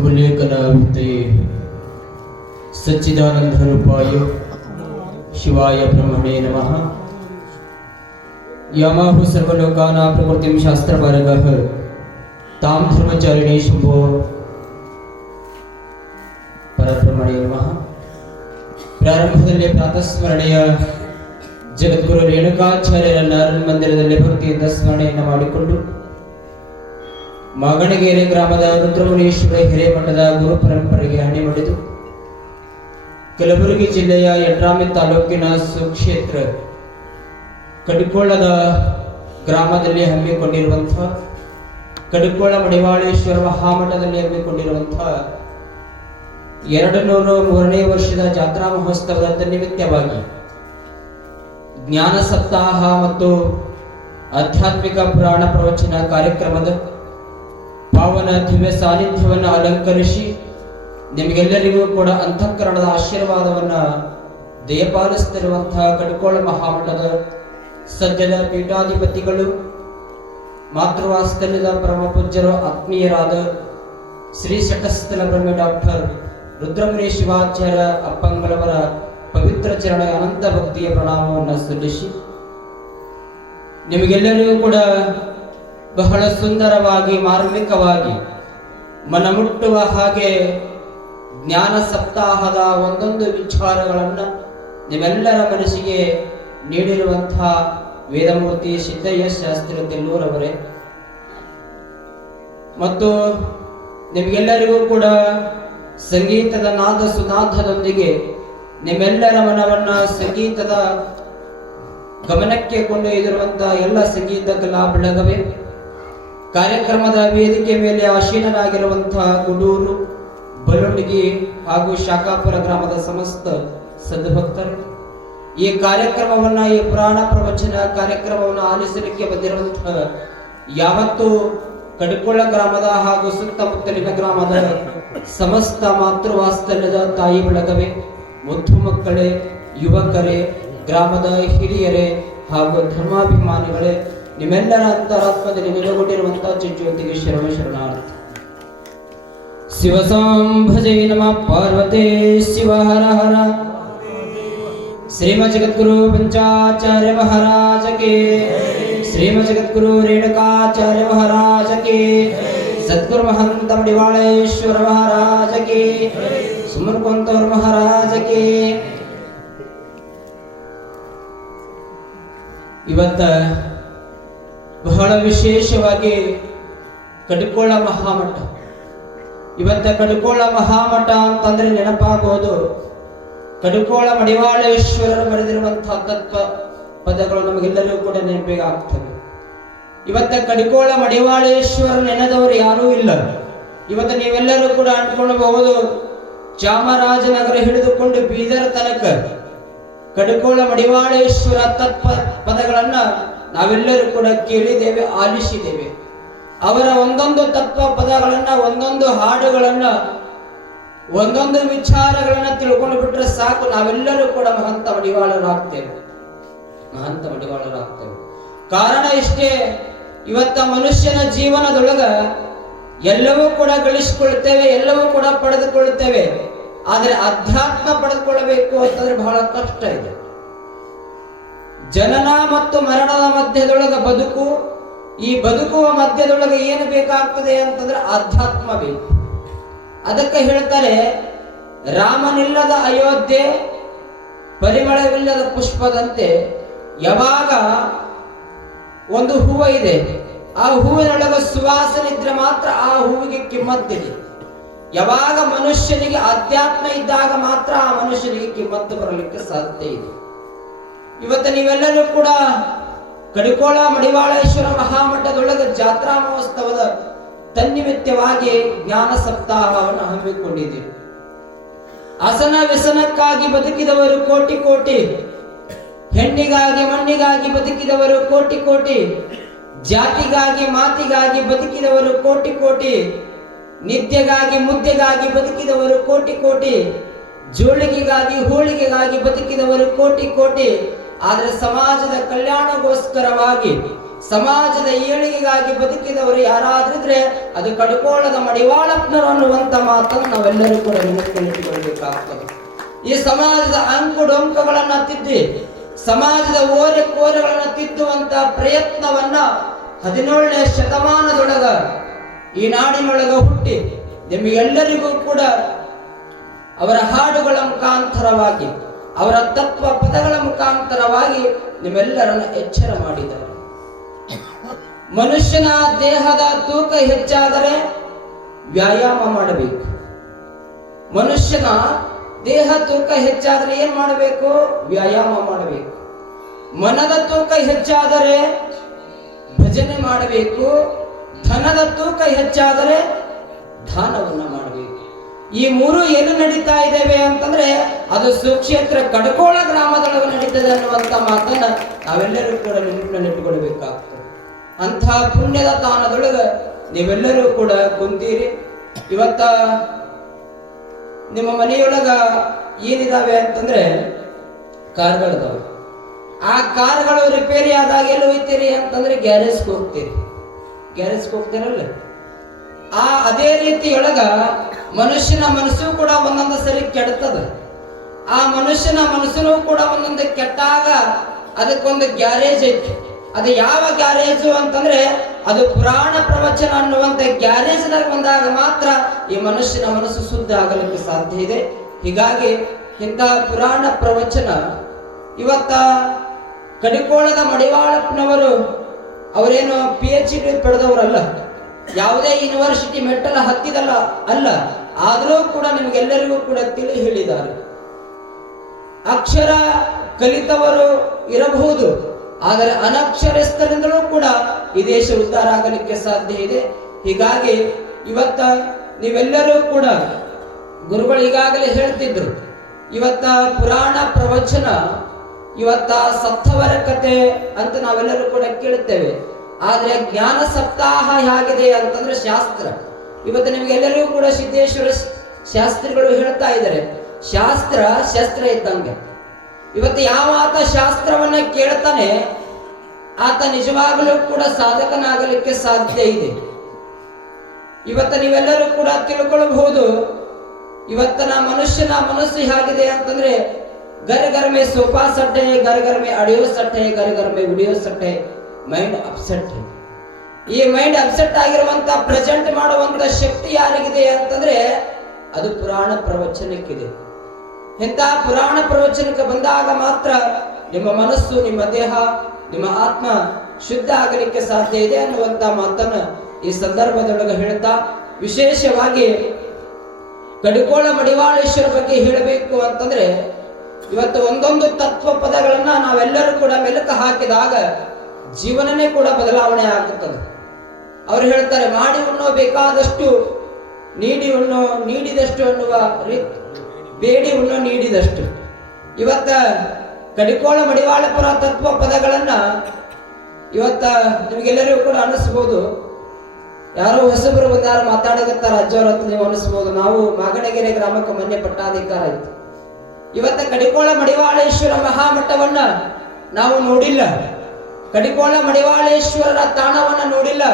शुभलेखनाविते सच्चिदानंदरूपाय शिवाय ब्रह्मणे नमः। यामाहु सर्वलोकानां प्रकृतिं शास्त्रवर्गः तां धर्मचारिणे शुभो परब्रह्मणे नमः। ಪ್ರಾರಂಭದಲ್ಲಿ ಪ್ರಾತಸ್ಮರಣೆಯ ಜಗದ್ಗುರು ರೇಣುಕಾಚಾರ್ಯರನ್ನ ಮಂದಿರದಲ್ಲಿ ಭಕ್ತಿಯಿಂದ ಸ್ಮರಣೆಯನ್ನು ಮಾಡಿಕೊಂಡು ಮಾಗಣಗೆರೆ ಗ್ರಾಮದ ರುದ್ರಮುನೀಶ್ವರ ಹಿರೇಮಠದ ಗುರು ಪರಂಪರೆಗೆ ಹಣೆ ಮಾಡಿದು ಕಲಬುರಗಿ ಜಿಲ್ಲೆಯ ಯಡ್ರಾಮಿ ತಾಲೂಕಿನ ಸುಕ್ಷೇತ್ರ ಕಡಿಕೋಳದ ಗ್ರಾಮದಲ್ಲಿ ಹಮ್ಮಿಕೊಂಡಿರುವಂತಹ ಕಡಿಕೋಳ ಮಡಿವಾಳೇಶ್ವರ ಮಹಾಮಠದಲ್ಲಿ ಹಮ್ಮಿಕೊಂಡಿರುವಂತಹ 203ನೇ ವರ್ಷದ ಜಾತ್ರಾ ಮಹೋತ್ಸವದ ತನ್ನಿಮಿತ್ತವಾಗಿ ಜ್ಞಾನ ಸಪ್ತಾಹ ಮತ್ತು ಆಧ್ಯಾತ್ಮಿಕ ಪುರಾಣ ಪ್ರವಚನ ಕಾರ್ಯಕ್ರಮದ ಪಾವನ ದಿವ್ಯ ಸಾನ್ನಿಧ್ಯವನ್ನು ಅಲಂಕರಿಸಿ ನಿಮಗೆಲ್ಲರಿಗೂ ಕೂಡ ಅಂತಃಕರಣದ ಆಶೀರ್ವಾದವನ್ನ ದಯಪಾಲಿಸುತ್ತಿರುವಂತಹ ಕಡಿಕೋಳ ಮಹಾಮಠದ ಸದ್ಯದ ಪೀಠಾಧಿಪತಿಗಳು ಮಾತೃವಾತ್ಸಲ್ಯದ ಪರಮ ಪೂಜ್ಯರು ಆತ್ಮೀಯರಾದ ಶ್ರೀ ಶಟಸ್ಥಲ ಬ್ರಹ್ಮ ಡಾಕ್ಟರ್ ರುದ್ರಮುನಿ ಶಿವಾಚಾರ್ಯ ಅಪ್ಪಂಗಳವರ ಪವಿತ್ರ ಚರಣ ಅನಂತ ಭಕ್ತಿಯ ಪ್ರಣಾಮವನ್ನು ಸಲ್ಲಿಸಿ ನಿಮಗೆಲ್ಲರಿಗೂ ಕೂಡ ಬಹಳ ಸುಂದರವಾಗಿ ಮಾರ್ಮಿಕವಾಗಿ ಮನಮುಟ್ಟುವ ಹಾಗೆ ಜ್ಞಾನ ಸಪ್ತಾಹದ ಒಂದೊಂದು ವಿಚಾರಗಳನ್ನು ನಿಮ್ಮೆಲ್ಲರ ಮನಸ್ಸಿಗೆ ನೀಡಿರುವಂತಹ ವೇದಮೂರ್ತಿ ಸಿದ್ದಯ್ಯ ಶಾಸ್ತ್ರಿ ತೆಲ್ಲೂರವರೇ ಮತ್ತು ನಿಮಗೆಲ್ಲರಿಗೂ ಕೂಡ ಸಂಗೀತದ ನಾದ ಸುನಾದದೊಂದಿಗೆ ನಿಮ್ಮೆಲ್ಲರ ಮನವನ್ನ ಸಂಗೀತದ ಗಮನಕ್ಕೆ ಕೊಂಡೊಯ್ದಿರುವಂತಹ ಎಲ್ಲ ಸಂಗೀತ ಕಲಾ ಬಳಗವೇ, ಕಾರ್ಯಕ್ರಮದ ವೇದಿಕೆ ಮೇಲೆ ಆಸೀನರಾಗಿರುವಂತಹ ಗುಡೂರು, ಬಲುಂಡಗಿ ಹಾಗೂ ಶಾಖಾಪುರ ಗ್ರಾಮದ ಸಮಸ್ತ ಸದ್ಭಕ್ತರು, ಈ ಕಾರ್ಯಕ್ರಮವನ್ನ ಈ ಪುರಾಣ ಪ್ರವಚನ ಕಾರ್ಯಕ್ರಮವನ್ನು ಆಲಿಸಲಿಕ್ಕೆ ಬಂದಿರುವಂತಹ ಯಾವತ್ತು ಕಡಿಕೋಳ ಗ್ರಾಮದ ಹಾಗೂ ಸುತ್ತಮುತ್ತಲಿನ ಗ್ರಾಮದ ಸಮಸ್ತ ಮಾತೃವಾತ್ಸಲ್ಯದ ತಾಯಿ ಬಳಗವೇ, ಮುದ್ದು ಮಕ್ಕಳೇ, ಯುವಕರೇ, ಗ್ರಾಮದ ಹಿರಿಯರೇ ಹಾಗೂ ಧರ್ಮಾಭಿಮಾನಿಗಳೇ, ನಿಮ್ಮೆಲ್ಲರ ಅಂತರಾತ್ಮದಲ್ಲಿ ನೆಲೆಗೊಂಡಿರುವಂತಹ ಚಿಜ್ಯೋತಿಗೆ ಶರಣಾರ್ಥಿ. ಶಿವಸಾಂಭಜೈ ನಮಃ ಪಾರ್ವತೇ ಶಿವ ಹರ ಹರ. ಶ್ರೀಮ ಜಗದ್ಗುರು ಪಂಚಾಚಾರ್ಯ ಮಹಾರಾಜ ಕೇ, ಶ್ರೀಮ ಜಗದ್ಗುರು ರೇಣುಕಾಚಾರ್ಯ ಮಹಾರಾಜ ಕೇ, ಸದ್ಗುರು ಮಹಂತ ಮಡಿವಾಳೇಶ್ವರ ಮಹಾರಾಜ ಕೇ, ಸುಮನ್ಕೊಂತವ್ರ ಮಹಾರಾಜ ಕೇ. ಇವತ್ತ ಬಹಳ ವಿಶೇಷವಾಗಿ ಕಡಿಕೋಳ ಮಹಾಮಠ. ಇವತ್ತ ಕಡಿಕೋಳ ಮಹಾಮಠ ಅಂತಂದ್ರೆ ನೆನಪಾಗೋದು ಕಡಿಕೋಳ ಮಡಿವಾಳೇಶ್ವರರು ಬರೆದಿರುವಂತಹ ತತ್ವ ಪದಗಳು ನಮಗೆಲ್ಲರಿಗೂ ಕೂಡ ನೆನಪಿಗೆ ಆಗ್ತವೆ. ಇವತ್ತ ಕಡಿಕೋಳ ಮಡಿವಾಳೇಶ್ವರ ನೆನೆದವರು ಯಾರೂ ಇಲ್ಲ. ಇವತ್ತು ನೀವೆಲ್ಲರೂ ಕೂಡ ಅಂದ್ಕೊಳ್ಳಬಹುದು ಚಾಮರಾಜನಗರ ಹಿಡಿದುಕೊಂಡು ಬೀದರ್ ತನಕ ಕಡಿಕೋಳ ಮಡಿವಾಳೇಶ್ವರ ತತ್ವ ಪದಗಳನ್ನ ನಾವೆಲ್ಲರೂ ಕೂಡ ಕೇಳಿದ್ದೇವೆ, ಆಲಿಸಿದ್ದೇವೆ. ಅವರ ಒಂದೊಂದು ತತ್ವ ಪದಗಳನ್ನ, ಒಂದೊಂದು ಹಾಡುಗಳನ್ನ, ಒಂದೊಂದು ವಿಚಾರಗಳನ್ನ ತಿಳ್ಕೊಂಡು ಬಿಟ್ರೆ ಸಾಕು, ನಾವೆಲ್ಲರೂ ಕೂಡ ಮಹಂತ ಮಡಿವಾಳರಾಗ್ತೇವೆ. ಕಾರಣ ಇಷ್ಟೇ, ಇವತ್ತ ಮನುಷ್ಯನ ಜೀವನದೊಳಗ ಎಲ್ಲವೂ ಕೂಡ ಗಳಿಸಿಕೊಳ್ತೇವೆ, ಎಲ್ಲವೂ ಕೂಡ ಪಡೆದುಕೊಳ್ಳುತ್ತೇವೆ. ಆದರೆ ಅಧ್ಯಾತ್ಮ ಪಡೆದುಕೊಳ್ಳಬೇಕು ಅಂತಂದ್ರೆ ಬಹಳ ಕಷ್ಟ ಇದೆ. ಜನನ ಮತ್ತು ಮರಣದ ಮಧ್ಯದೊಳಗ ಬದುಕು, ಈ ಬದುಕುವ ಮಧ್ಯದೊಳಗೆ ಏನು ಬೇಕಾಗ್ತದೆ ಅಂತಂದ್ರೆ ಅಧ್ಯಾತ್ಮ ಬೇಕು. ಅದಕ್ಕೆ ಹೇಳ್ತಾರೆ, ರಾಮನಿಲ್ಲದ ಅಯೋಧ್ಯೆ ಪರಿಮಳವಿಲ್ಲದ ಪುಷ್ಪದಂತೆ. ಯಾವಾಗ ಒಂದು ಹೂವು ಇದೆ, ಆ ಹೂವಿನೊಳಗೆ ಸುವಾಸನೆ ಇದ್ರೆ ಮಾತ್ರ ಆ ಹೂವಿಗೆ ಕಿಮ್ಮತ್ತಿದೆ. ಯಾವಾಗ ಮನುಷ್ಯನಿಗೆ ಅಧ್ಯಾತ್ಮ ಇದ್ದಾಗ ಮಾತ್ರ ಆ ಮನುಷ್ಯನಿಗೆ ಕಿಮ್ಮತ್ತು ಬರಲಿಕ್ಕೆ ಸಾಧ್ಯ ಇದೆ. ಇವತ್ತು ನೀವೆಲ್ಲರೂ ಕೂಡ ಕಡಿಕೋಳ ಮಡಿವಾಳೇಶ್ವರ ಮಹಾಮಠದೊಳಗೆ ಜಾತ್ರಾ ಮಹೋತ್ಸವದ ತನ್ನಿಮಿತ್ತವಾಗಿ ಜ್ಞಾನ ಸಪ್ತಾಹವನ್ನು ಹಮ್ಮಿಕೊಂಡಿದ್ದೀವಿ. ಅಸನ ವ್ಯಸನಕ್ಕಾಗಿ ಬದುಕಿದವರು ಕೋಟಿ ಕೋಟಿ, ಹೆಣ್ಣಿಗಾಗಿ ಮಣ್ಣಿಗಾಗಿ ಬದುಕಿದವರು ಕೋಟಿ ಕೋಟಿ, ಜಾತಿಗಾಗಿ ಮಾತಿಗಾಗಿ ಬದುಕಿದವರು ಕೋಟಿ ಕೋಟಿ, ನಿದ್ಯೆಗಾಗಿ ಮುದ್ದೆಗಾಗಿ ಬದುಕಿದವರು ಕೋಟಿ ಕೋಟಿ, ಜೋಳಿಗೆಗಾಗಿ ಹೋಳಿಗೆಗಾಗಿ ಬದುಕಿದವರು ಕೋಟಿ ಕೋಟಿ. ಆದರೆ ಸಮಾಜದ ಕಲ್ಯಾಣಗೋಸ್ಕರವಾಗಿ ಸಮಾಜದ ಏಳಿಗೆಗಾಗಿ ಬದುಕಿದವರು ಯಾರಾದ್ರಿದ್ರೆ ಅದು ಕಡ್ಕೋಳದ ಮಡಿವಾಳಪ್ಪನವರು ಅನ್ನುವಂತ ಮಾತನ್ನು ನಾವೆಲ್ಲರೂ ಕೂಡ ನೆನಪಿಟ್ಟುಕೊಳ್ಳಬೇಕಾಗ್ತದೆ. ಈ ಸಮಾಜದ ಅಂಕು ಡೊಂಕಗಳನ್ನ ತಿದ್ದಿ ಸಮಾಜದ ಓರೆ ಕೋರೆಗಳನ್ನ ತಿದ್ದುವಂತ ಪ್ರಯತ್ನವನ್ನ 17ನೇ ಶತಮಾನದೊಳಗ ಈ ನಾಡಿನೊಳಗ ಹುಟ್ಟಿ ನಿಮಗೆಲ್ಲರಿಗೂ ಕೂಡ ಅವರ ಹಾಡುಗಳ ಮುಖಾಂತರವಾಗಿ ಅವರ ತತ್ವ ಪದಗಳ ಮುಖಾಂತರವಾಗಿ ನಿಮ್ಮೆಲ್ಲರನ್ನ ಎಚ್ಚರ ಮಾಡಿದ್ದಾರೆ. ಮನುಷ್ಯನ ದೇಹದ ತೂಕ ಹೆಚ್ಚಾದರೆ ವ್ಯಾಯಾಮ ಮಾಡಬೇಕು. ಮನುಷ್ಯನ ದೇಹ ತೂಕ ಹೆಚ್ಚಾದರೆ ಏನ್ ಮಾಡಬೇಕು? ವ್ಯಾಯಾಮ ಮಾಡಬೇಕು. ಮನದ ತೂಕ ಹೆಚ್ಚಾದರೆ ಭಜನೆ ಮಾಡಬೇಕು. ಧನದ ತೂಕ ಹೆಚ್ಚಾದರೆ ದಾನವನ್ನ ಮಾಡಬೇಕು. ಈ ಮೂರು ಏನು ನಡೀತಾ ಇದ್ದೇವೆ ಅಂತಂದ್ರೆ ಅದು ಸುಕ್ಷೇತ್ರ ಕಡಕೋಳ ಗ್ರಾಮದೊಳಗೆ ನಡೀತದೆ ಅನ್ನುವಂತ ಮಾತನ್ನ ನಾವೆಲ್ಲರೂ ಕೂಡ ನೆನಪಿನಲ್ಲಿಟ್ಟುಕೊಳ್ಬೇಕಾಗ್ತದೆ. ಅಂಥ ಪುಣ್ಯದ ತಾಣದೊಳಗ ನೀವೆಲ್ಲರೂ ಕೂಡ ಕುಂತೀರಿ. ಇವತ್ತ ನಿಮ್ಮ ಮನೆಯೊಳಗ ಏನಿದಾವೆ ಅಂತಂದ್ರೆ ಕಾರ್ಗಳಿದಾವೆ. ಆ ಕಾರ್ಗಳು ರಿಪೇರಿ ಆದಾಗ ಎಲ್ಲಿ ಹೋಗ್ತೀರಿ ಅಂತಂದ್ರೆ ಗ್ಯಾರೇಜ್ಗೆ ಹೋಗ್ತೀರಿ. ಗ್ಯಾರೇಜ್ಗೆ ಹೋಗ್ತೀರಲ್ಲ, ಅದೇ ರೀತಿಯೊಳಗ ಮನುಷ್ಯನ ಮನಸ್ಸು ಕೂಡ ಒಂದೊಂದು ಸರಿ ಕೆಡ್ತದ. ಆ ಮನುಷ್ಯನ ಮನಸ್ಸು ಕೂಡ ಒಂದೊಂದು ಕೆಟ್ಟಾಗ ಅದಕ್ಕೊಂದು ಗ್ಯಾರೇಜ್ ಐತಿ. ಅದು ಯಾವ ಗ್ಯಾರೇಜು ಅಂತಂದ್ರೆ ಅದು ಪುರಾಣ ಪ್ರವಚನ ಅನ್ನುವಂತ ಗ್ಯಾರೇಜ್ನಾಗ ಬಂದಾಗ ಮಾತ್ರ ಈ ಮನುಷ್ಯನ ಮನಸ್ಸು ಶುದ್ಧ ಆಗಲಿಕ್ಕೆ ಸಾಧ್ಯ ಇದೆ. ಹೀಗಾಗಿ ಇಂತಹ ಪುರಾಣ ಪ್ರವಚನ ಇವತ್ತ ಕಡಿಕೋಳದ ಮಡಿವಾಳಪ್ಪನವರು ಅವರೇನು PhD ಪಡೆದವರಲ್ಲ, ಯಾವುದೇ ಯೂನಿವರ್ಸಿಟಿ ಮೆಟ್ಟಲ ಹತ್ತಿದಲ್ಲ ಅಲ್ಲ, ಆದರೂ ಕೂಡ ನಿಮಗೆಲ್ಲರಿಗೂ ಕೂಡ ತಿಳಿ ಹೇಳಿದ್ದಾರೆ. ಅಕ್ಷರ ಕಲಿತವರು ಇರಬಹುದು, ಆದರೆ ಅನಕ್ಷರಸ್ಥರಿಂದಲೂ ಕೂಡ ಈ ದೇಶ ಉದ್ಧಾರ ಆಗಲಿಕ್ಕೆ ಸಾಧ್ಯ ಇದೆ. ಹೀಗಾಗಿ ಇವತ್ತ ನೀವೆಲ್ಲರೂ ಕೂಡ ಗುರುಗಳು ಈಗಾಗಲೇ ಹೇಳ್ತಿದ್ರು, ಇವತ್ತ ಪುರಾಣ ಪ್ರವಚನ, ಇವತ್ತ ಸತ್ತವರ ಕತೆ ಅಂತ ನಾವೆಲ್ಲರೂ ಕೂಡ ಕೇಳುತ್ತೇವೆ. ಆದ್ರೆ ಜ್ಞಾನ ಸಪ್ತಾಹ ಹೇಗಿದೆ ಅಂತಂದ್ರೆ ಶಾಸ್ತ್ರ. ಇವತ್ತು ನಿಮ್ಗೆಲ್ಲರಿಗೂ ಕೂಡ ಸಿದ್ದೇಶ್ವರ ಶಾಸ್ತ್ರಿಗಳು ಹೇಳ್ತಾ ಇದ್ದಾರೆ, ಶಾಸ್ತ್ರ ಶಸ್ತ್ರ ಇದ್ದಂಗೆ. ಇವತ್ತು ಯಾವ ಆತ ಶಾಸ್ತ್ರವನ್ನ ಕೇಳ್ತಾನೆ ಆತ ನಿಜವಾಗಲೂ ಕೂಡ ಸಾಧಕನಾಗಲಿಕ್ಕೆ ಸಾಧ್ಯ ಇದೆ. ಇವತ್ತು ನೀವೆಲ್ಲರೂ ಕೂಡ ತಿಳ್ಕೊಳ್ಬಹುದು, ಇವತ್ತಿನ ಮನುಷ್ಯನ ಮನಸ್ಸು ಹೇಗಿದೆ ಅಂತಂದ್ರೆ घर घर में सोफा सेट है, घर घर में ऑडियो सेट है, घर घर में ವಿಡಿಯೋ ಸೆಟ್ है, ಮೈಂಡ್ ಅಪ್ಸೆಟ್. ಈ ಮೈಂಡ್ ಅಪ್ಸೆಟ್ ಆಗಿರುವಂತ ಪ್ರೆಸೆಂಟ್ ಮಾಡುವಂತ ಶಕ್ತಿ ಯಾರಿಗಿದೆ ಅಂತಂದ್ರೆ ಅದು ಪುರಾಣ ಪ್ರವಚನಕ್ಕಿದೆ. ಇಂಥ ಪುರಾಣ ಪ್ರವಚನಕ್ಕೆ ಬಂದಾಗ ಮಾತ್ರ ನಿಮ್ಮ ಮನಸ್ಸು, ನಿಮ್ಮ ದೇಹ, ನಿಮ್ಮ ಆತ್ಮ ಶುದ್ಧ ಆಗಲಿಕ್ಕೆ ಸಾಧ್ಯ ಇದೆ ಅನ್ನುವಂತ ಮಾತನ್ನ ಈ ಸಂದರ್ಭದೊಳಗೆ ಹೇಳ್ತಾ, ವಿಶೇಷವಾಗಿ ಕಡಿಕೋಳ ಮಡಿವಾಳೇಶ್ವರ ಬಗ್ಗೆ ಹೇಳಬೇಕು ಅಂತಂದ್ರೆ ಇವತ್ತು ಒಂದೊಂದು ತತ್ವ ಪದಗಳನ್ನ ನಾವೆಲ್ಲರೂ ಕೂಡ ಮೆಲುಕು ಹಾಕಿದಾಗ ಜೀವನನೇ ಕೂಡ ಬದಲಾವಣೆ ಆಗುತ್ತದೆ. ಅವರು ಹೇಳ್ತಾರೆ, ಮಾಡಿ ಉಣ್ಣೋ ಬೇಕಾದಷ್ಟು, ನೀಡಿ ಉಣ್ಣೋ ನೀಡಿದಷ್ಟು ಅನ್ನುವ ರೀತಿ, ಬೇಡಿ ಉಣ್ಣೋ ನೀಡಿದಷ್ಟು. ಇವತ್ತ ಕಡಿಕೋಳ ಮಡಿವಾಳಪುರ ತತ್ವ ಪದಗಳನ್ನ ಇವತ್ತ ನಿಮಗೆಲ್ಲರಿಗೂ ಕೂಡ ಅನಿಸ್ಬೋದು. ಯಾರೋ ಹೊಸಬರು ಬಂದಾರು ಮಾತಾಡಕತ್ತಾರ ಅಜ್ಜವ್ರ ಅಂತ ನೀವು ಅನಿಸ್ಬೋದು. ನಾವು ಮಾಗಣಗೆರೆ ಗ್ರಾಮಕ್ಕೆ ಮೊನ್ನೆ ಪಟ್ಟಾಧಿಕಾರ ಆಯ್ತು. ಇವತ್ತ ಕಡಿಕೋಳ ಮಡಿವಾಳೇಶ್ವರ ಮಹಾಮಠವನ್ನ ನಾವು ನೋಡಿಲ್ಲ, ಕಡಿಕೋಳ ಮಡಿವಾಳೇಶ್ವರರ ತಾಣವನ್ನ ನೋಡಿಲ್ಲ,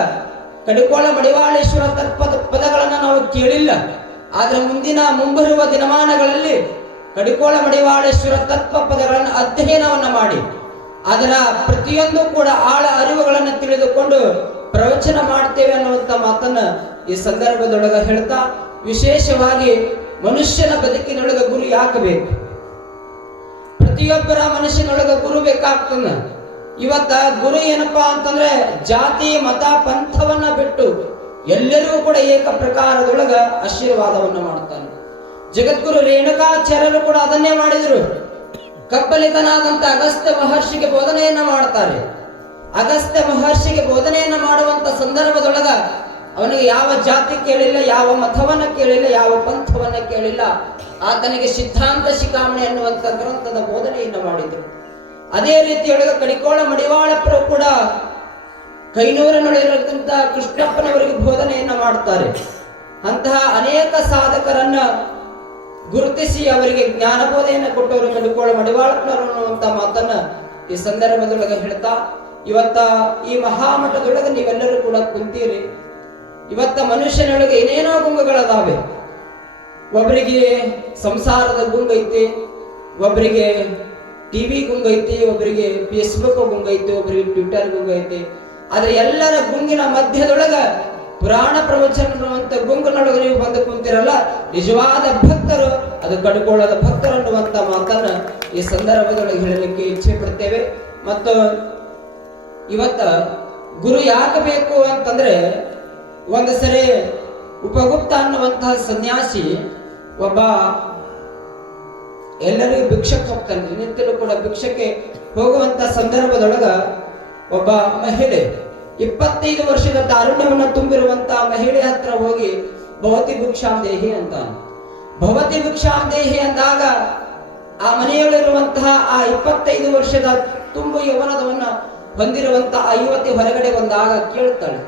ಕಡಿಕೋಳ ಮಡಿವಾಳೇಶ್ವರ ಪದಗಳನ್ನ ನಾವು ಕೇಳಿಲ್ಲ. ಆದ್ರೆ ಮುಂಬರುವ ದಿನಮಾನಗಳಲ್ಲಿ ಕಡಿಕೋಳ ಮಡಿವಾಳೇಶ್ವರ ತತ್ವ ಪದಗಳನ್ನು ಅಧ್ಯಯನವನ್ನ ಮಾಡಿ ಅದರ ಪ್ರತಿಯೊಂದು ಕೂಡ ಆಳ ಅರಿವುಗಳನ್ನು ತಿಳಿದುಕೊಂಡು ಪ್ರವಚನ ಮಾಡ್ತೇವೆ ಅನ್ನುವಂತ ಮಾತನ್ನ ಈ ಸಂದರ್ಭದೊಳಗ ಹೇಳ್ತಾ, ವಿಶೇಷವಾಗಿ ಮನುಷ್ಯನ ಬದುಕಿನೊಳಗ ಗುರು ಯಾಕೆ ಬೇಕು? ಪ್ರತಿಯೊಬ್ಬರ ಮನುಷ್ಯನೊಳಗ ಗುರು ಬೇಕಾಗ್ತದ. ಇವತ್ತ ಗುರು ಏನಪ್ಪಾ ಅಂತಂದ್ರೆ ಜಾತಿ ಮತ ಪಂಥವನ್ನ ಬಿಟ್ಟು ಎಲ್ಲರಿಗೂ ಕೂಡ ಏಕ ಪ್ರಕಾರದೊಳಗ ಆಶೀರ್ವಾದವನ್ನ ಮಾಡ್ತಾನೆ. ಜಗದ್ಗುರು ರೇಣುಕಾಚಾರ್ಯರು ಕೂಡ ಅದನ್ನೇ ಮಾಡಿದ್ರು. ಕಬ್ಬಲಿಗನಾದಂತ ಅಗಸ್ತ್ಯ ಮಹರ್ಷಿಗೆ ಬೋಧನೆಯನ್ನ ಮಾಡ್ತಾರೆ. ಅಗಸ್ತ್ಯ ಮಹರ್ಷಿಗೆ ಬೋಧನೆಯನ್ನ ಮಾಡುವಂತ ಸಂದರ್ಭದೊಳಗ ಅವನಿಗೆ ಯಾವ ಜಾತಿ ಕೇಳಿಲ್ಲ, ಯಾವ ಮತವನ್ನ ಕೇಳಿಲ್ಲ, ಯಾವ ಪಂಥವನ್ನ ಕೇಳಿಲ್ಲ. ಆತನಿಗೆ ಸಿದ್ಧಾಂತ ಶಿಖಾಮಣಿ ಅನ್ನುವಂತ ಗ್ರಂಥದ ಬೋಧನೆಯನ್ನ ಮಾಡಿದ್ರು. ಅದೇ ರೀತಿಯೊಳಗ ಕಡಿಕೋಳ ಮಡಿವಾಳಪ್ಪರು ಕೂಡ ಕೈನೂರಿನೊಳಗಿರತಕ್ಕಂತ ಕೃಷ್ಣಪ್ಪನವರಿಗೆ ಬೋಧನೆಯನ್ನ ಮಾಡ್ತಾರೆ. ಅಂತಹ ಅನೇಕ ಸಾಧಕರನ್ನ ಗುರುತಿಸಿ ಅವರಿಗೆ ಜ್ಞಾನಬೋಧೆಯನ್ನು ಕೊಟ್ಟವರು ಕಡಿಕೋಳ ಮಡಿವಾಳಪ್ಪನವರು ಅನ್ನುವಂತ ಮಾತನ್ನ ಈ ಸಂದರ್ಭದೊಳಗೆ ಹೇಳ್ತಾ, ಇವತ್ತ ಈ ಮಹಾಮಠದೊಳಗೆ ನೀವೆಲ್ಲರೂ ಕೂಡ ಕುಂತೀರಿ. ಇವತ್ತ ಮನುಷ್ಯನೊಳಗೆ ಏನೇನೋ ಗುಂಗುಗಳದಾವೆ. ಒಬ್ಬರಿಗೆ ಸಂಸಾರದ ಗುಂಗೈತಿ, ಒಬ್ಬರಿಗೆ ಟಿವಿ ಗುಂಗೈತಿ, ಒಬ್ಬರಿಗೆ ಫೇಸ್ಬುಕ್ ಗುಂಗೈತಿ, ಒಬ್ಬರಿಗೆ ಟ್ವಿಟರ್ ಗುಂಗೈತಿ. ಆದ್ರೆ ಎಲ್ಲರ ಗುಂಗಿನ ಮಧ್ಯದೊಳಗ ಪುರಾಣ ಪ್ರವಚನ ಅನ್ನುವಂತ ಗುಂಗಿನೊಳಗೆ ನೀವು ಬಂದು ಕುಂತಿರಲ್ಲ, ನಿಜವಾದ ಭಕ್ತರು ಅದು ಕಡ್ಕೊಳ್ಳದ ಭಕ್ತರು ಅನ್ನುವಂತ ಮಾತನ್ನ ಈ ಸಂದರ್ಭದೊಳಗೆ ಹೇಳಲಿಕ್ಕೆ ಇಚ್ಛೆ ಪಡ್ತೇವೆ. ಮತ್ತು ಇವತ್ತ ಗುರು ಯಾಕೆ ಬೇಕು ಅಂತಂದ್ರೆ, ಒಂದು ಸರಿ ಉಪಗುಪ್ತ ಅನ್ನುವಂತಹ ಸನ್ಯಾಸಿ ಒಬ್ಬ ಎಲ್ಲರಿಗೂ ಭಿಕ್ಷಕ್ಕೆ ಹೋಗ್ತಾನೆ. ನಿತ್ಯಲೂ ಕೂಡ ಭಿಕ್ಷಕ್ಕೆ ಹೋಗುವಂತ ಸಂದರ್ಭದೊಳಗ ಒಬ್ಬ ಮಹಿಳೆ 25 ವರ್ಷದ ತಾರುಣ್ಯವನ್ನ ತುಂಬಿರುವಂತಹ ಮಹಿಳೆ ಹತ್ರ ಹೋಗಿ ಭವತಿ ಭಿಕ್ಷಾಂದೇಹಿ ಅಂತಾನೆ. ಭವತಿ ಭಿಕ್ಷಾಂದೇಹಿ ಅಂದಾಗ ಆ ಮನೆಯಲ್ಲಿರುವಂತಹ ಆ 25 ವರ್ಷದ ತುಂಬು ಯೌವನದವನ್ನ ಹೊಂದಿರುವಂತಹ ಆ ಯುವತಿ ಹೊರಗಡೆ ಬಂದಾಗ ಕೇಳ್ತಾಳೆ,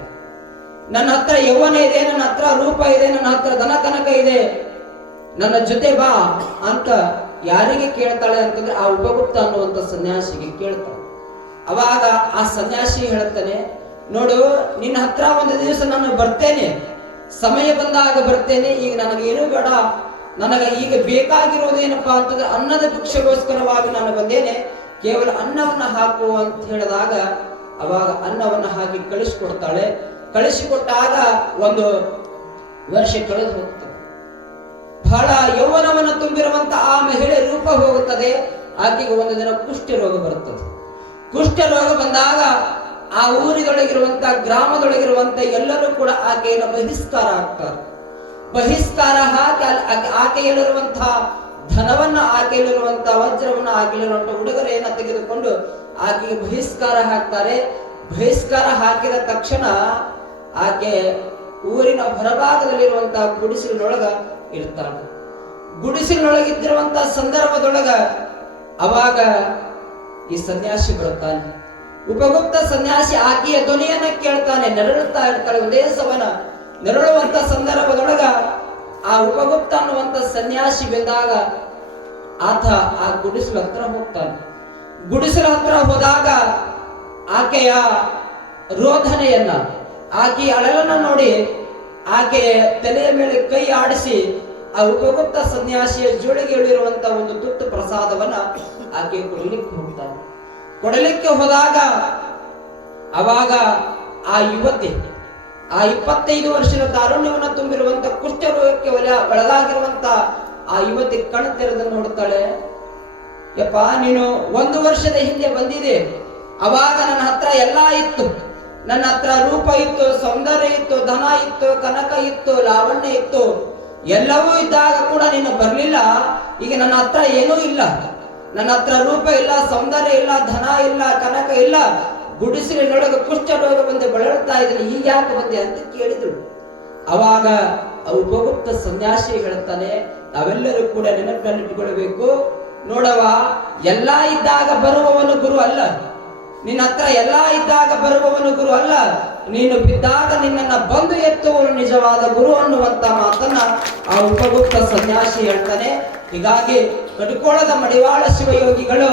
ನನ್ನ ಹತ್ರ ಯೌವನ ಇದೆ, ನನ್ನ ಹತ್ರ ರೂಪ ಇದೆ, ನನ್ನ ಹತ್ರ ಧನ ಕನಕ ಇದೆ, ನನ್ನ ಜೊತೆ ಬಾ ಅಂತ ಯಾರಿಗೆ ಕೇಳ್ತಾಳೆ ಅಂತಂದ್ರೆ ಆ ಉಪಗುಪ್ತ ಅನ್ನುವಂತ ಸನ್ಯಾಸಿಗೆ ಕೇಳ್ತಾಳೆ. ಅವಾಗ ಆ ಸನ್ಯಾಸಿ ಹೇಳ್ತಾನೆ, ನೋಡು, ನಿನ್ನ ಹತ್ರ ಒಂದು ದಿವಸ ನಾನು ಬರ್ತೇನೆ, ಸಮಯ ಬಂದಾಗ ಬರ್ತೇನೆ, ಈಗ ನನಗೇನು ಬೇಡ, ನನಗೆ ಈಗ ಬೇಕಾಗಿರೋದೇನಪ್ಪಾ ಅಂತಂದ್ರೆ ಅನ್ನದ ಭಿಕ್ಷೆಗೋಸ್ಕರವಾಗಿ ನಾನು ಬಂದೇನೆ, ಕೇವಲ ಅನ್ನವನ್ನ ಹಾಕು ಅಂತ ಹೇಳಿದಾಗ ಅವಾಗ ಅನ್ನವನ್ನ ಹಾಕಿ ಕಳಿಸಿಕೊಡ್ತಾಳೆ. ಕಳಿಸಿಕೊಟ್ಟಾಗ ಒಂದು ವರ್ಷ ಕಳೆದು ಹೋಗ್ತದೆ. ಬಹಳ ಯೌವನವನ್ನು ತುಂಬಿರುವಂತ ಆ ಮಹಿಳೆ ರೂಪ ಹೋಗುತ್ತದೆ. ಆಕೆಗೆ ಒಂದು ದಿನ ಕುಷ್ಠ ರೋಗ ಬರುತ್ತದೆ. ಕುಷ್ಠ ರೋಗ ಬಂದಾಗ ಆ ಊರಿನೊಳಗಿರುವಂತ ಗ್ರಾಮದೊಳಗಿರುವಂತ ಎಲ್ಲರೂ ಕೂಡ ಆಕೆಯನ್ನು ಬಹಿಷ್ಕಾರ ಆಗ್ತಾರೆ. ಬಹಿಷ್ಕಾರ ಹಾಕಿ ಆಕೆಯಲ್ಲಿರುವಂತಹ ಧನವನ್ನ, ಆಕೆಯಲ್ಲಿರುವಂತಹ ವಜ್ರವನ್ನ, ಆಕೆಯಲ್ಲಿರುವಂತಹ ಉಡುಗೊರೆಯನ್ನ ತೆಗೆದುಕೊಂಡು ಆಕೆಗೆ ಬಹಿಷ್ಕಾರ ಹಾಕ್ತಾರೆ. ಬಹಿಷ್ಕಾರ ಹಾಕಿದ ತಕ್ಷಣ ಆಕೆ ಊರಿನ ಹೊರಭಾಗದಲ್ಲಿರುವಂತಹ ಗುಡಿಸಿನೊಳಗ ಇರ್ತಾಳೆ. ಗುಡಿಸಿನೊಳಗಿದ್ದಿರುವಂತಹ ಸಂದರ್ಭದೊಳಗ ಅವಾಗ ಈ ಸನ್ಯಾಸಿ ಬರುತ್ತಾನೆ. ಉಪಗುಪ್ತ ಸನ್ಯಾಸಿ ಆಕೆಯ ಧ್ವನಿಯನ್ನ ಕೇಳ್ತಾನೆ, ನೆರಳುತ್ತಾ ಇರ್ತಾಳೆ. ಒಂದೇ ಸವನ ನೆರಳುವಂತ ಸಂದರ್ಭದೊಳಗ ಆ ಉಪಗುಪ್ತ ಅನ್ನುವಂತ ಸನ್ಯಾಸಿ ಬಂದಾಗ ಆತ ಆ ಗುಡಿಸಲ ಹತ್ರ ಹೋಗ್ತಾನೆ. ಗುಡಿಸಲ ಹತ್ರ ಹೋದಾಗ ಆಕೆಯ ರೋಧನೆಯನ್ನ, ಆಕೆಯ ಅಳಲನ್ನ ನೋಡಿ ಆಕೆ ತಲೆಯ ಮೇಲೆ ಕೈ ಆಡಿಸಿ ಆ ಉಪಗುಪ್ತ ಸನ್ಯಾಸಿಯ ಜೋಳಿಗೆ ಇಳಿರುವಂತ ಒಂದು ತುತ್ತು ಪ್ರಸಾದವನ್ನ ಆಕೆ ಕೊಡಲಿಕ್ಕೆ ಹೋಗ್ತಾನೆ. ಕೊಡಲಿಕ್ಕೆ ಹೋದಾಗ ಅವಾಗ ಆ ಯುವತಿ, ಆ 25 ವರ್ಷದ ತಾರುಣ್ಯವನ್ನ ತುಂಬಿರುವಂತ ಕುಷ್ಠ ರೋಗಕ್ಕೆ ಒಳಗಾಗಿರುವಂತ ಆ ಯುವತಿ ಕಣ್ಣು ತೆರೆದು ನೋಡ್ತಾಳೆ. ಯಪ್ಪ, ನೀನು 1 ವರ್ಷದ ಹಿಂದೆ ಬಂದಿದೆ, ಅವಾಗ ನನ್ನ ಹತ್ರ ಎಲ್ಲಾ ಇತ್ತು, ನನ್ನ ಹತ್ರ ರೂಪ ಇತ್ತು, ಸೌಂದರ್ಯ ಇತ್ತು, ಧನ ಇತ್ತು, ಕನಕ ಇತ್ತು, ಲಾವಣ್ಯ ಇತ್ತು, ಎಲ್ಲವೂ ಇದ್ದಾಗ ಕೂಡ ನೀನು ಬರ್ಲಿಲ್ಲ. ಈಗ ನನ್ನ ಹತ್ರ ಏನೂ ಇಲ್ಲ, ನನ್ನ ಹತ್ರ ರೂಪ ಇಲ್ಲ, ಸೌಂದರ್ಯ ಇಲ್ಲ, ಧನ ಇಲ್ಲ, ಕನಕ ಇಲ್ಲ, ಗುಡಿಸಿನೊಳಗೆ ಕುಷ್ಠ ರೋಗ ಬಂದು ಬಳಲ್ತಾ ಇದ್ದೀನಿ, ಈಗ ಯಾಕೆ ಬಂದೆ ಅಂತ ಕೇಳಿದ್ರು. ಅವಾಗ ಉಪಗುಪ್ತ ಸನ್ಯಾಸಿ ಹೇಳ್ತಾನೆ, ನಾವೆಲ್ಲರೂ ಕೂಡ ನೆನಪಿನಲ್ಲಿಟ್ಟುಕೊಳ್ಬೇಕು, ನೋಡವ, ಎಲ್ಲಾ ಇದ್ದಾಗ ಬರುವವನು ಗುರು ಅಲ್ಲ, ನಿನ್ನ ಹತ್ರ ಎಲ್ಲಾ ಇದ್ದಾಗ ಬರುವವನು ಗುರು ಅಲ್ಲ, ನೀನು ಬಿದ್ದಾಗ ನಿನ್ನನ್ನ ಬಂದು ಎತ್ತುವನು ನಿಜವಾದ ಗುರು ಅನ್ನುವಂತ ಮಾತನ್ನ ಆ ಉಪಗುಪ್ತ ಸನ್ಯಾಸಿ ಹೇಳ್ತಾನೆ. ಹೀಗಾಗಿ ಕಡ್ಕೋಳದ ಮಡಿವಾಳ ಶಿವಯೋಗಿಗಳು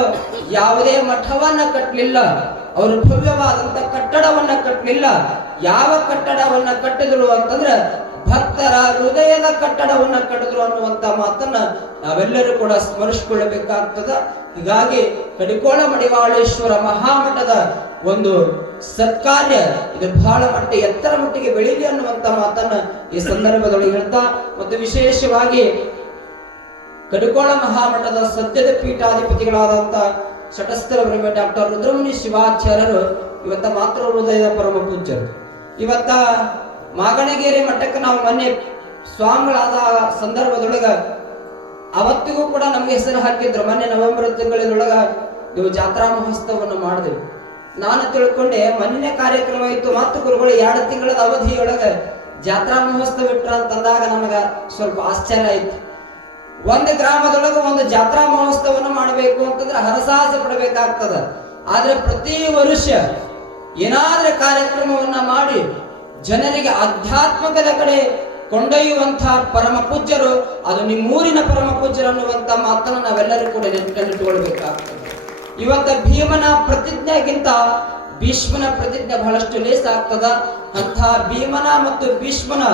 ಯಾವುದೇ ಮಠವನ್ನ ಕಟ್ಟಲಿಲ್ಲ, ಅವರು ಭವ್ಯವಾದಂತ ಕಟ್ಟಡವನ್ನ ಕಟ್ಟಲಿಲ್ಲ. ಯಾವ ಕಟ್ಟಡವನ್ನ ಕಟ್ಟಿದ್ರು ಅಂತಂದ್ರೆ ಭಕ್ತರ ಹೃದಯದ ಕಟ್ಟಡವನ್ನ ಕಟ್ಟಿದ್ರು ಅನ್ನುವಂತ ಮಾತನ್ನ ನಾವೆಲ್ಲರೂ ಕೂಡ ಸ್ಮರಿಸಿಕೊಳ್ಳಬೇಕಾಗ್ತದ. ಹೀಗಾಗಿ ಕಡಿಕೋಳ ಮಡಿವಾಳೇಶ್ವರ ಮಹಾಮಠದ ಒಂದು ಸತ್ಕಾರ್ಯ ಇದು ಬಹಳ ಎತ್ತರ ಮಟ್ಟಿಗೆ ಬೆಳೀಲಿ ಅನ್ನುವಂತ ಮಾತನ್ನ ಈ ಸಂದರ್ಭದೊಳಗೆ ಹೇಳ್ತಾ, ಮತ್ತು ವಿಶೇಷವಾಗಿ ಕಡಿಕೋಳ ಮಹಾಮಠದ ಸದ್ಯದ ಪೀಠಾಧಿಪತಿಗಳಾದಂತ ಶಟಸ್ಥಲ ಬ್ರಹ್ಮ ಡಾಕ್ಟರ್ ರುದ್ರಮುನಿ ಶಿವಾಚಾರ್ಯರು ಇವತ್ತ ಮಾತೃ ಹೃದಯದ ಪರಮ ಪೂಜ್ಯರು. ಇವತ್ತ ಮಾಗಣಗೇರಿ ಮಠಕ್ಕೆ ನಾವು ಮೊನ್ನೆ ಸ್ವಾಮಿಗಳಾದ ಸಂದರ್ಭದೊಳಗ ಅವತ್ತಿಗೂ ಕೂಡ ನಮ್ಗೆ ಹೆಸರು ಹಾಕಿದ್ರು. ಮೊನ್ನೆ ನವೆಂಬರ್ ತಿಂಗಳಿನೊಳಗ ನೀವು ಜಾತ್ರಾ ಮಹೋತ್ಸವವನ್ನು ಮಾಡಿದೆವು. ನಾನು ತಿಳ್ಕೊಂಡೆ ಮೊನ್ನೆ ಕಾರ್ಯಕ್ರಮ ಇತ್ತು, ಮತ್ತು ಗುರುಗಳು 2 ತಿಂಗಳ ಅವಧಿಯೊಳಗ ಜಾತ್ರಾ ಮಹೋತ್ಸವ ಇಟ್ರ ಅಂತಂದಾಗ ನಮಗ ಸ್ವಲ್ಪ ಆಶ್ಚರ್ಯ ಆಯ್ತು. ಒಂದು ಗ್ರಾಮದೊಳಗೆ ಒಂದು ಜಾತ್ರಾ ಮಹೋತ್ಸವವನ್ನು ಮಾಡಬೇಕು ಅಂತಂದ್ರೆ ಹರಸಾಹಸ ಪಡಬೇಕಾಗ್ತದ. ಆದ್ರೆ ಪ್ರತಿ ವರ್ಷ ಏನಾದ್ರೂ ಕಾರ್ಯಕ್ರಮವನ್ನ ಮಾಡಿ ಜನರಿಗೆ ಆಧ್ಯಾತ್ಮಕದ ಕಡೆ ಕೊಂಡೊಯ್ಯುವಂತಹ ಪರಮ ಪೂಜ್ಯರು, ಅದು ನಿಮ್ಮೂರಿನ ಪರಮ ಪೂಜ್ಯರು ಅನ್ನುವಂತ ಮಾತನ್ನು ನಾವೆಲ್ಲರೂ ಕೂಡ ನೆನಪಿಟ್ಟುಕೊಳ್ಬೇಕಾಗ್ತದೆ. ಇವತ್ತ ಭೀಮನ ಪ್ರತಿಜ್ಞೆಗಿಂತ ಭೀಷ್ಮನ ಪ್ರತಿಜ್ಞೆ ಬಹಳಷ್ಟು ಲೇಸ ಆಗ್ತದ. ಅಂತಹ ಭೀಮನ ಮತ್ತು ಭೀಷ್ಮನ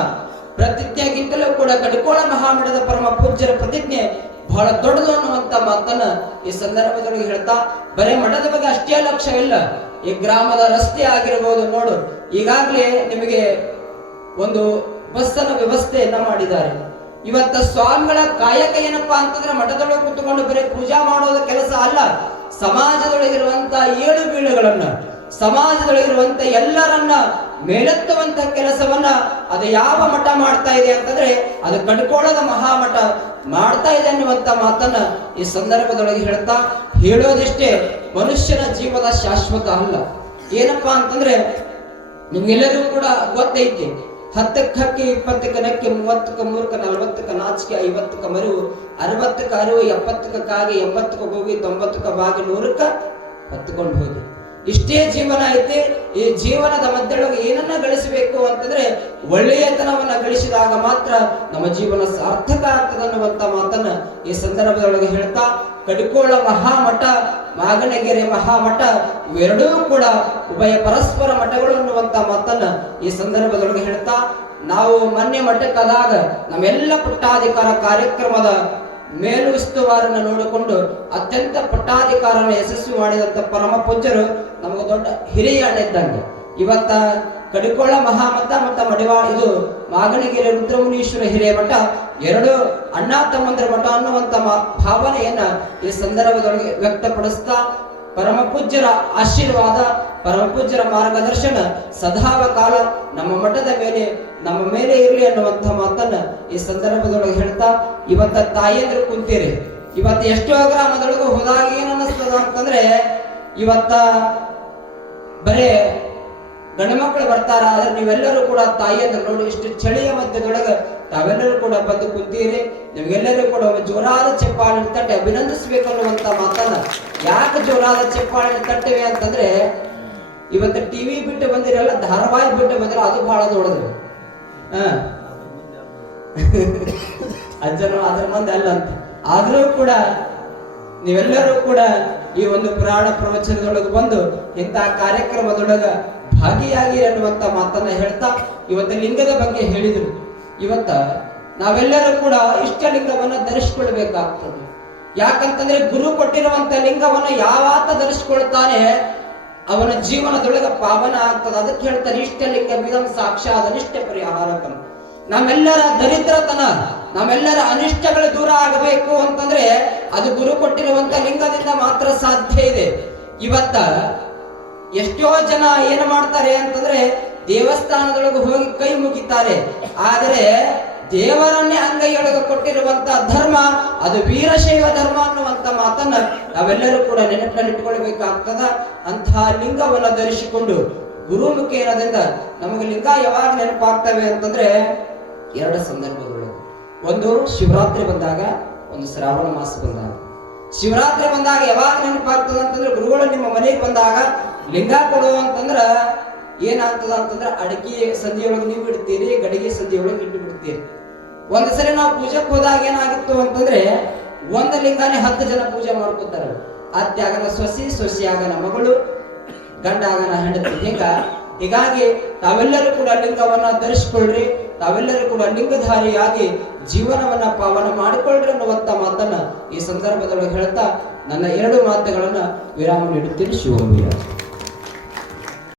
ಪ್ರತಿಜ್ಞೆಗಿಂತಲೂ ಕೂಡ ಕಡಿಕೋಳ ಮಹಾಮಠದ ಪರಮ ಪೂಜ್ಯರ ಪ್ರತಿಜ್ಞೆ ಬಹಳ ದೊಡ್ಡದು ಅನ್ನುವಂತ ಮಾತನ್ನ ಈ ಸಂದರ್ಭದೊಳಗೆ ಹೇಳ್ತಾ, ಬರೇ ಮಠದ ಬಗ್ಗೆ ಅಷ್ಟೇ ಲಕ್ಷ್ಯ ಇಲ್ಲ, ಈ ಗ್ರಾಮದ ರಸ್ತೆ ಆಗಿರಬಹುದು. ನೋಡು, ಈಗಾಗಲೇ ನಿಮಗೆ ಒಂದು ಬಸ್ಸನ ವ್ಯವಸ್ಥೆಯನ್ನ ಮಾಡಿದ್ದಾರೆ. ಇವತ್ತ ಸ್ವಾಮಿಗಳ ಕಾಯಕ ಏನಪ್ಪಾ ಅಂತಂದ್ರೆ ಮಠದೊಳಗೆ ಕೂತ್ಕೊಂಡು ಬರೀ ಪೂಜಾ ಮಾಡೋದ ಕೆಲಸ ಅಲ್ಲ, ಸಮಾಜದೊಳಗಿರುವಂತ ಏಳು ಬೀಳುಗಳನ್ನ, ಸಮಾಜದೊಳಗಿರುವಂತ ಎಲ್ಲರನ್ನ ಮೇಲೆತ್ತುವಂತ ಕೆಲಸವನ್ನ ಅದು ಯಾವ ಮಠ ಮಾಡ್ತಾ ಇದೆ ಅಂತಂದ್ರೆ ಅದು ಕಡ್ಕೋಳದ ಮಹಾಮಠ ಮಾಡ್ತಾ ಇದೆ ಅನ್ನುವಂತ ಮಾತನ್ನ ಈ ಸಂದರ್ಭದೊಳಗೆ ಹೇಳ್ತಾ, ಹೇಳೋದಿಷ್ಟೇ, ಮನುಷ್ಯನ ಜೀವನ ಶಾಶ್ವತ ಅಲ್ಲ. ಏನಪ್ಪಾ ಅಂತಂದ್ರೆ ನಿಮ್ಗೆಲ್ಲರಿಗೂ ಕೂಡ ಗೊತ್ತೈತಿ, 10ಕ್ಕೆ ಹಕ್ಕಿ 20ಕ್ಕೆ ನಕ್ಕಿ 30ಕ್ಕೆ ಮೂರ್ಖ 40ಕ್ಕೆ ನಾಚಿಕೆ 50ಕ್ಕೆ ಮರಿವು 60ಕ್ಕೆ ಅರಿವು 70ಕ್ಕೆ ಕಾಗಿ 80ಕ್ಕೆ ಹೋಗಿ 90ಕ್ಕೆ ಬಾಗಿ 100ಕ್ಕೆ ಹತ್ಕೊಂಡು ಹೋಗಿ. ಇಷ್ಟೇ ಜೀವನ ಐತಿ. ಈ ಜೀವನದ ಮಧ್ಯದೊಳಗೆ ಏನನ್ನ ಗಳಿಸಬೇಕು ಅಂತಂದ್ರೆ ಒಳ್ಳೆಯತನವನ್ನ ಗಳಿಸಿದಾಗ ಮಾತ್ರ ನಮ್ಮ ಜೀವನ ಸಾರ್ಥಕ ಆಗ್ತದೆ ಅನ್ನುವಂತ ಮಾತನ್ನ ಈ ಸಂದರ್ಭದೊಳಗೆ ಹೇಳ್ತಾ, ಕಡಿಕೋಳ ಮಹಾಮಠ, ಮಾಗಣಗೆರೆ ಮಹಾಮಠ ಇವೆರಡೂ ಕೂಡ ಉಭಯ ಪರಸ್ಪರ ಮಠಗಳು ಅನ್ನುವಂತ ಮಾತನ್ನ ಈ ಸಂದರ್ಭದೊಳಗೆ ಹೇಳ್ತಾ, ನಾವು ಮೊನ್ನೆ ಮಠಕ್ಕಾದಾಗ ನಮ್ಮೆಲ್ಲ ಪಟ್ಟಾಧಿಕಾರ ಕಾರ್ಯಕ್ರಮದ ಮೇಲುಸ್ತುವಾರನ್ನ ನೋಡಿಕೊಂಡು ಅತ್ಯಂತ ಪಟ್ಟಾಧಿಕಾರನ ಯಶಸ್ವಿ ಮಾಡಿದಂತ ಪರಮ ಪೂಜ್ಯರು ನಮಗೆ ದೊಡ್ಡ ಹಿರಿಯ ಅಣ್ಣ ಇದ್ದಂಗೆ. ಇವತ್ತ ಕಡಿಕೋಳ ಮಹಾಮಠ ಮತ್ತು ಇದು ಮಾಗಣಗೆರೆ ರುದ್ರಮುನೀಶ್ವರ ಹಿರಿಯ ಮಠ ಎರಡು ಅಣ್ಣ ತಮ್ಮಂದ್ರ ಮಠ ಅನ್ನುವಂತ ಭಾವನೆಯನ್ನ ಈ ಸಂದರ್ಭದೊಳಗೆ ವ್ಯಕ್ತಪಡಿಸ್ತಾ, ಪರಮ ಪೂಜ್ಯರ ಆಶೀರ್ವಾದ, ಪರಮ ಪೂಜ್ಯರ ಮಾರ್ಗದರ್ಶನ ಸದಾವ ಕಾಲ ನಮ್ಮ ಮಠದ ಮೇಲೆ ನಮ್ಮ ಮೇಲೆ ಇರಲಿ ಅನ್ನುವಂಥ ಮಾತನ್ನ ಈ ಸಂದರ್ಭದೊಳಗೆ ಹೇಳ್ತಾ, ಇವತ್ತ ತಾಯಿಯಂದ್ರು ಕುಂತೀರಿ. ಇವತ್ತು ಎಷ್ಟೋ ಗ್ರಾಮದೊಳಗೆ ಹೋದಾಗ ಏನ್ ಅನ್ನಿಸ್ತದ ಅಂತಂದ್ರೆ, ಇವತ್ತ ಬರೇ ಗಂಡು ಮಕ್ಕಳು ಬರ್ತಾರ, ಆದ್ರೆ ನೀವೆಲ್ಲರೂ ಕೂಡ ತಾಯಿಯಂದ್ರು ನೋಡಿ ಇಷ್ಟು ಚಳಿಯ ಮಧ್ಯದೊಳಗೆ ತಾವೆಲ್ಲರೂ ಕೂಡ ಬಂದು ಕುಂತೀರಿ. ನಿಮ್ಗೆಲ್ಲರೂ ಕೂಡ ಜೋರಾದ ಚಪ್ಪಾಳೆ ತಟ್ಟೆ ಅಭಿನಂದಿಸ್ಬೇಕನ್ನುವಂತ ಮಾತನ್ನ, ಯಾಕೆ ಜೋರಾದ ಚಪ್ಪಾಳೆ ತಟ್ಟಿವೆ ಅಂತಂದ್ರೆ, ಇವತ್ತು ಟಿವಿ ಬಿಟ್ಟು ಬಂದಿರಲ್ಲ, ಧಾರಾವಾಹಿ ಬಿಟ್ಟು ಬಂದಿರ, ಅದು ಬಹಳ ದೊಡ್ಡದು. ಅಜ್ಜನು ಅದ್ರ ಮಂದಿ ಅಲ್ಲ ಅಂತ. ಆದ್ರೂ ಕೂಡ ನೀವೆಲ್ಲರೂ ಕೂಡ ಈ ಒಂದು ಪುರಾಣ ಪ್ರವಚನದೊಳಗೆ ಬಂದು ಇಂತಹ ಕಾರ್ಯಕ್ರಮದೊಳಗ ಭಾಗಿಯಾಗಿ ಅನ್ನುವಂತ ಮಾತನ್ನ ಹೇಳ್ತಾ, ಇವತ್ತು ಲಿಂಗದ ಬಗ್ಗೆ ಹೇಳಿದ್ರು. ಇವತ್ತ ನಾವೆಲ್ಲರೂ ಕೂಡ ಇಷ್ಟಲಿಂಗವನ್ನ ಧರಿಸಿಕೊಳ್ಬೇಕಾಗ್ತದೆ. ಯಾಕಂತಂದ್ರೆ ಗುರು ಕೊಟ್ಟಿರುವಂತ ಲಿಂಗವನ್ನ ಯಾವಾತ ಧರಿಸಿಕೊಳ್ತಾನೆ ಅವನ ಜೀವನದೊಳಗ ಪಾವನ ಆಗ್ತದೆ. ಅದಕ್ಕೆ ಹೇಳ್ತಾರೆ, ಇಷ್ಟಲಿಂಗ ವಿಧಂ ಸಾಕ್ಷಾತ್ ಅನಿಷ್ಟ ಪರಿಹಾರಕಂ. ನಮ್ಮೆಲ್ಲರ ದರಿದ್ರತನ, ನಮ್ಮೆಲ್ಲರ ಅನಿಷ್ಟಗಳು ದೂರ ಆಗಬೇಕು ಅಂತಂದ್ರೆ ಅದು ಗುರು ಕೊಟ್ಟಿರುವಂತ ಲಿಂಗದಿಂದ ಮಾತ್ರ ಸಾಧ್ಯ ಇದೆ. ಇವತ್ತ ಎಷ್ಟೋ ಜನ ಏನು ಮಾಡ್ತಾರೆ ಅಂತಂದ್ರೆ ದೇವಸ್ಥಾನದೊಳಗೆ ಹೋಗಿ ಕೈ ಮುಗಿತಾರೆ, ಆದರೆ ದೇವರನ್ನೇ ಅಂಗೈಯೊಳಗೆ ಕೊಟ್ಟಿರುವಂತ ಧರ್ಮ ಅದು ವೀರಶೈವ ಧರ್ಮ ಅನ್ನುವಂತ ಮಾತನ್ನ ನಾವೆಲ್ಲರೂ ಕೂಡ ನೆನಪಿನಲ್ಲಿಟ್ಕೊಳ್ಬೇಕಾಗ್ತದ. ಅಂತಹ ಲಿಂಗವನ್ನ ಧರಿಸಿಕೊಂಡು ಗುರುಮುಖೇನದಿಂದ ನಮಗೆ ಲಿಂಗ ಯಾವಾಗ ನೆನಪಾಗ್ತವೆ ಅಂತಂದ್ರೆ ಎರಡು ಸಂದರ್ಭಗಳು. ಒಂದು ಶಿವರಾತ್ರಿ ಬಂದಾಗ, ಒಂದು ಶ್ರಾವಣ ಮಾಸ ಬಂದಾಗ. ಶಿವರಾತ್ರಿ ಬಂದಾಗ ಯಾವಾಗ ನೆನಪಾಗ್ತದ ಅಂತಂದ್ರೆ, ಗುರುಗಳು ನಿಮ್ಮ ಮನೆಗೆ ಬಂದಾಗ ಲಿಂಗ ಕೊಡು ಅಂತಂದ್ರ ಏನಾಗ್ತದ ಅಂತಂದ್ರೆ, ಅಡಕೆ ಸಂಧಿಯೊಳಗೆ ನೀವು ಇಡ್ತೀರಿ, ಗಡಿಗೆ ಸಂಧಿಯೊಳಗೆ ಇಟ್ಟು ಬಿಡ್ತೀರಿ. ಒಂದ್ ಸರಿ ನಾವು ಪೂಜೆಗೆ ಹೋದಾಗ ಏನಾಗಿತ್ತು ಅಂತಂದ್ರೆ, ಒಂದ ಲಿಂಗಾನೇ 10 ಜನ ಪೂಜೆ ಮಾಡ್ಕೊತಾರೆ. ಅತ್ಯಾಗನ ಸೊಸಿ, ಸೊಸಿಯಾಗನ ಮಗಳು, ಗಂಡಾಗನ ಹೆಂಡತಿ. ಹೀಗಾಗಿ ತಾವೆಲ್ಲರೂ ಕೂಡ ಲಿಂಗವನ್ನ ಧರಿಸಿಕೊಳ್ಳ್ರಿ, ತಾವೆಲ್ಲರೂ ಕೂಡ ಲಿಂಗಧಾರಿಯಾಗಿ ಜೀವನವನ್ನ ಪಾವನ ಮಾಡಿಕೊಳ್ಳ್ರಿ ಅನ್ನುವಂತ ಮಾತನ್ನ ಈ ಸಂದರ್ಭದೊಳಗೆ ಹೇಳ್ತಾ ನನ್ನ 2 ಮಾತುಗಳನ್ನ ವಿರಾಮ ನೀಡುತ್ತೀನಿ. ಶಿವೋಂ.